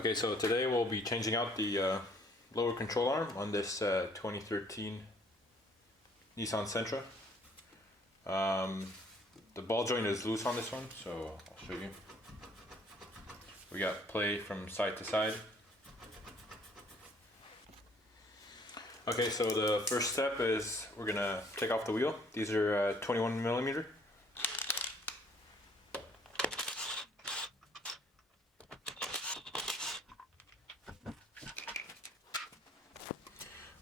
Okay, so today we'll be changing out the lower control arm on this 2013 Nissan Sentra. The ball joint is loose on this one, so I'll show you. We got play from side to side. Okay, so the first step is we're gonna take off the wheel. These are 21 millimeter.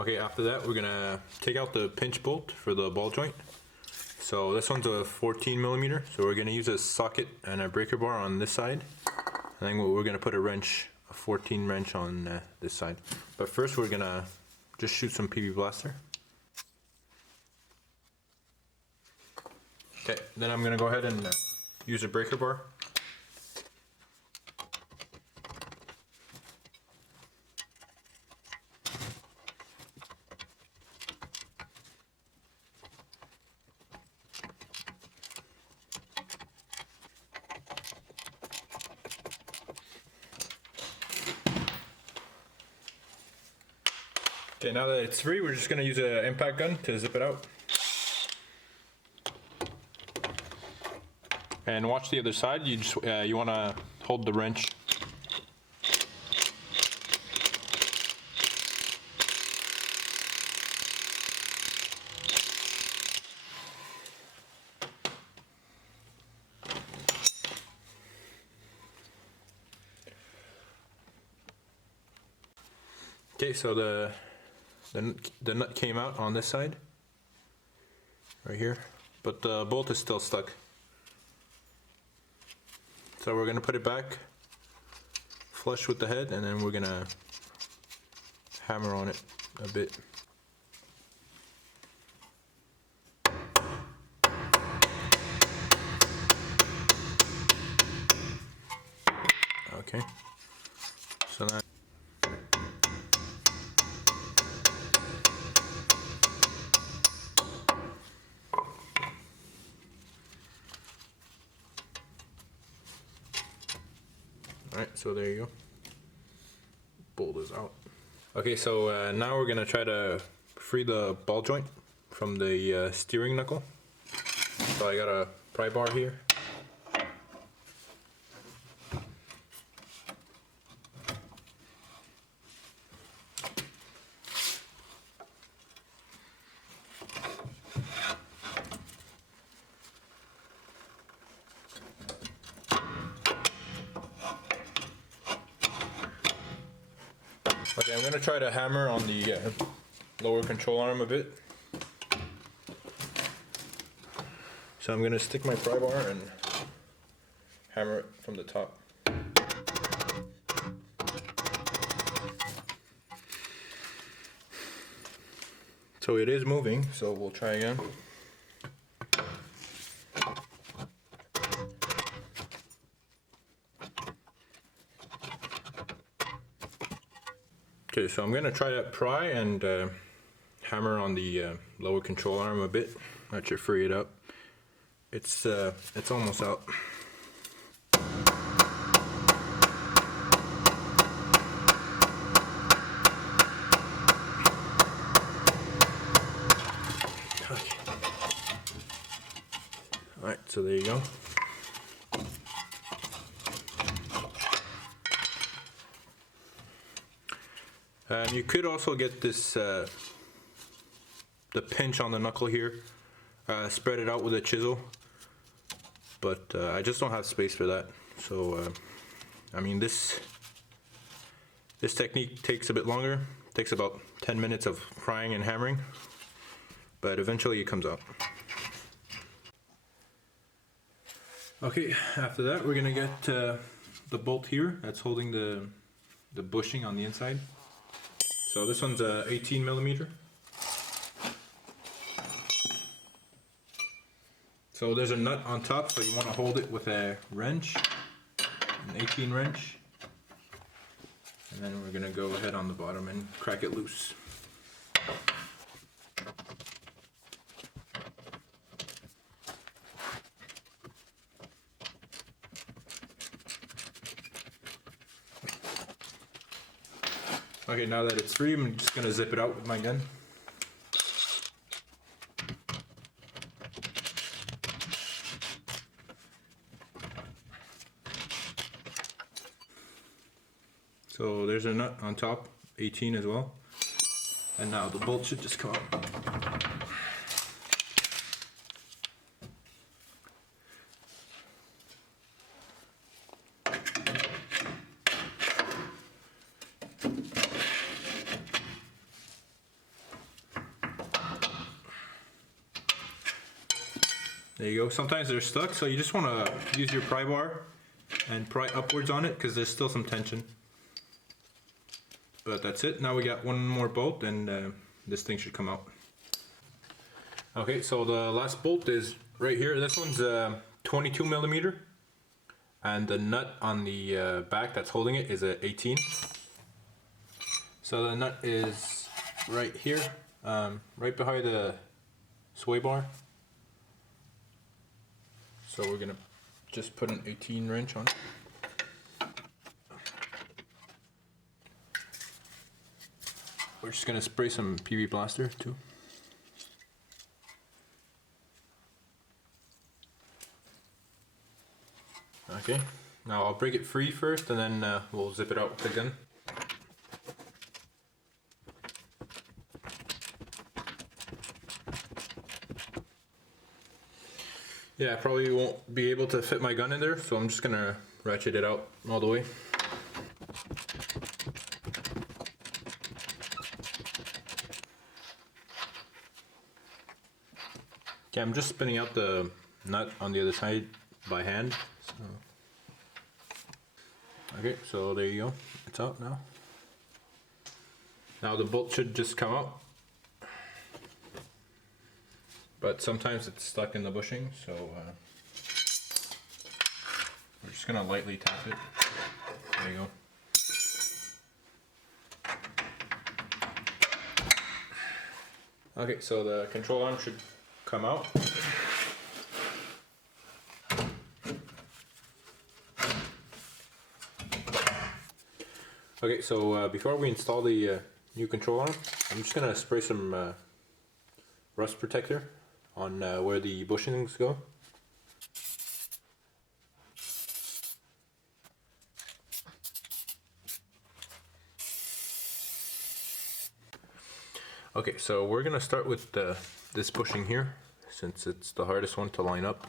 Okay, after that we're gonna take out the pinch bolt for the ball joint. So this one's a 14 millimeter, so we're gonna use a socket and a breaker bar on this side. And then we're gonna put a 14 wrench on this side. But first we're gonna just shoot some PB blaster. Okay, then I'm gonna go ahead and use a breaker bar. Okay, now that it's free, we're just going to use an impact gun to zip it out. And watch the other side. You want to hold the wrench. Okay, so the nut came out on this side, right here, but the bolt is still stuck. So we're going to put it back flush with the head, and then we're going to hammer on it a bit. Okay, so now alright, so there you go. Bolt is out. Okay, so now we're gonna try to free the ball joint from the steering knuckle. So I got a pry bar here. Okay, I'm going to try to hammer on the lower control arm a bit. So I'm going to stick my pry bar and hammer it from the top. So it is moving, so we'll try again. Okay, so I'm going to try to pry and hammer on the lower control arm a bit. That should free it up. It's almost out. Okay. Alright, so there you go. You could also get this, the pinch on the knuckle here, spread it out with a chisel, but I just don't have space for that. So, I mean, this technique takes a bit longer. It takes about 10 minutes of prying and hammering, but eventually it comes out. Okay, after that we're gonna get the bolt here that's holding the bushing on the inside. So this one's a 18 millimeter. So there's a nut on top, so you want to hold it with a wrench, an 18 wrench. And then we're going to go ahead on the bottom and crack it loose. Okay, now that it's free, I'm just gonna zip it out with my gun. So there's a nut on top, 18 as well. And now the bolt should just come out. There you go. Sometimes they're stuck, so you just want to use your pry bar and pry upwards on it because there's still some tension. But that's it. Now we got one more bolt and this thing should come out. Okay, so the last bolt is right here. This one's 22 millimeter, and the nut on the back that's holding it is a 18. So the nut is right here, right behind the sway bar. So we're gonna just put an 18 wrench on it. We're just gonna spray some PB plaster too. Okay, now I'll break it free first and then we'll zip it out with the gun. Yeah, I probably won't be able to fit my gun in there, so I'm just gonna ratchet it out all the way. Okay, I'm just spinning out the nut on the other side by hand. Okay, so there you go. It's out now. Now the bolt should just come out. But sometimes it's stuck in the bushing, so we're just gonna lightly tap it. There you go. Okay, so the control arm should come out. Okay, so before we install the new control arm, I'm just gonna spray some rust protector on where the bushings go. Okay, so we're gonna start with this bushing here, since it's the hardest one to line up.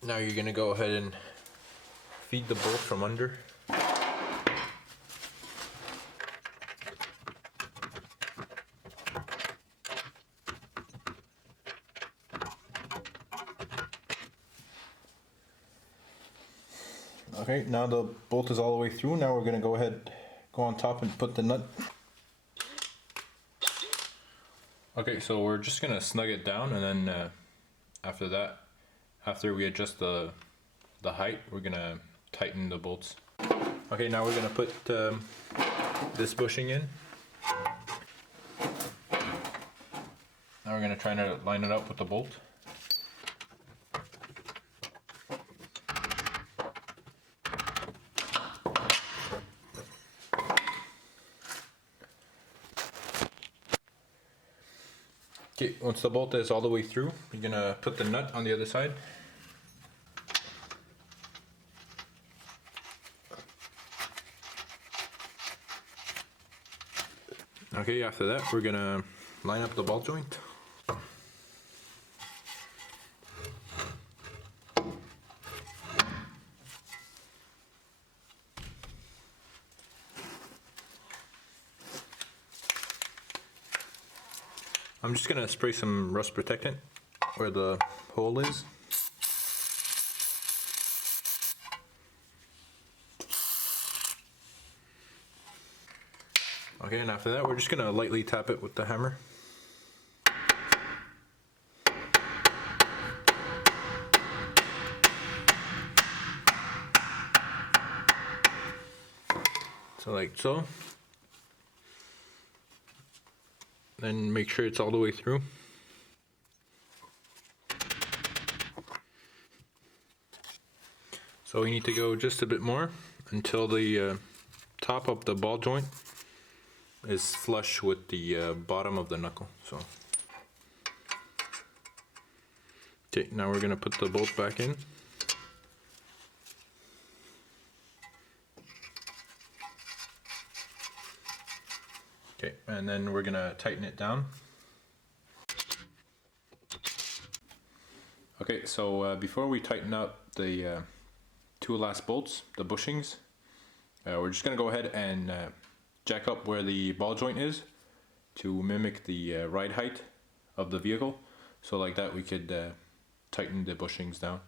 Now you're gonna go ahead and feed the bolt from under. Okay, now the bolt is all the way through. Now we're going to go ahead, go on top and put the nut. Okay, so we're just going to snug it down, and then after that, after we adjust the height, we're going to tighten the bolts. Okay, now we're going to put this bushing in. Now we're going to try to line it up with the bolt. Okay, once the bolt is all the way through, you're gonna put the nut on the other side. Okay, after that, we're gonna line up the ball joint. I'm just gonna spray some rust protectant where the hole is. Okay, and after that, we're just gonna lightly tap it with the hammer. So like so. Then make sure it's all the way through. So we need to go just a bit more until the top of the ball joint is flush with the bottom of the knuckle. So, okay, now we're gonna put the bolt back in. Okay, and then we're gonna tighten it down. Okay, so before we tighten up the two last bolts, the bushings, we're just gonna go ahead and jack up where the ball joint is to mimic the ride height of the vehicle. So like that we could tighten the bushings down.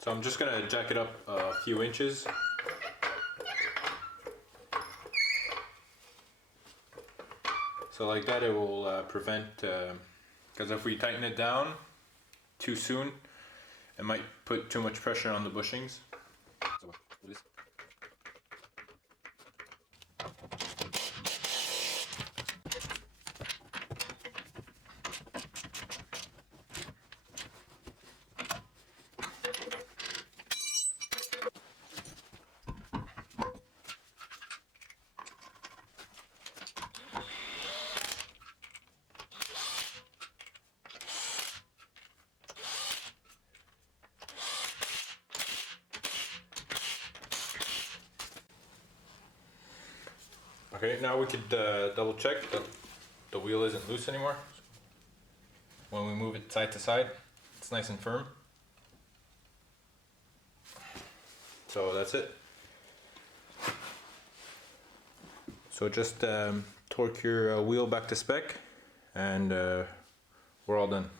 So I'm just gonna jack it up a few inches. So like that it will prevent, because if we tighten it down too soon, it might put too much pressure on the bushings. Okay, now we could double check that the wheel isn't loose anymore. When we move it side to side, it's nice and firm. So that's it. So just torque your wheel back to spec and we're all done.